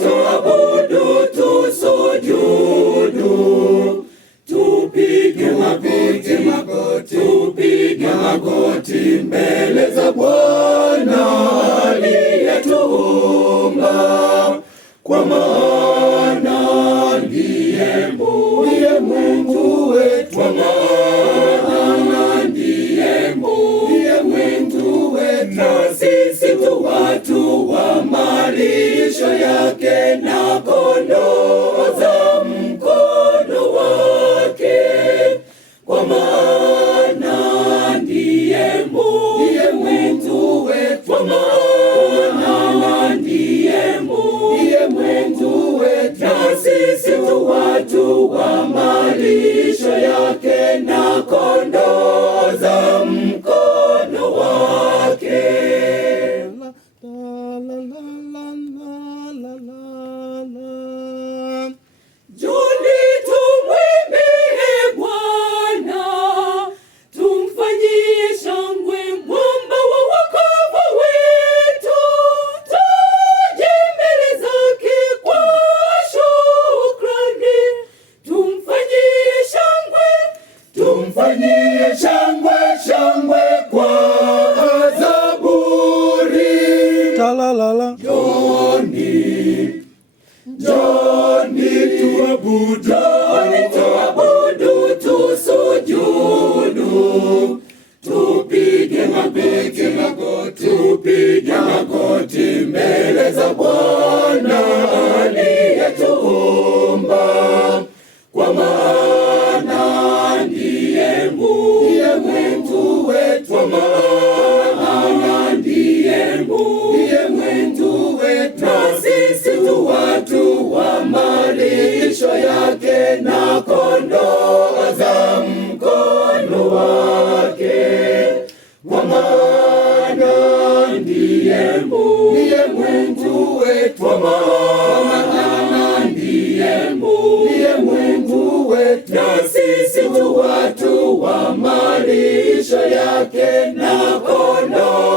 tuabudu, tusujudu, tupige magoti mbele za Bwana aliyetuumba, kwa maana ndiye Mungu wetu, kwa maana ndiye Mungu wetu, na sisi tu watu wa malisho yake na kondoo za mkono wake, kwa maana ndiye Mungu wetu, kwa maana ndiye Mungu wetu, na sisi tu watu wa malisho yake na kondoo za mkono wake. Joni tumwimbie Bwana, tumfanyie shangwe mwamba wa wokovu wetu, tuje mbele zake kwa shukrani, tumfanyie shangwe kwa zaburi. Joni tuabudu, tusujudu, tupige magoti mbele za Bwana aliyetuumba, kwa maana ndiye Mungu wetu, kwa maana ndiye Mungu wetu, na sisi tu watu wa malisho yake na kondoo za mkono wake, kwa maana ndiye Mungu wetu, kwa maana ndiye Mungu wetu, na sisi tu watu wa malisho yake na kondoo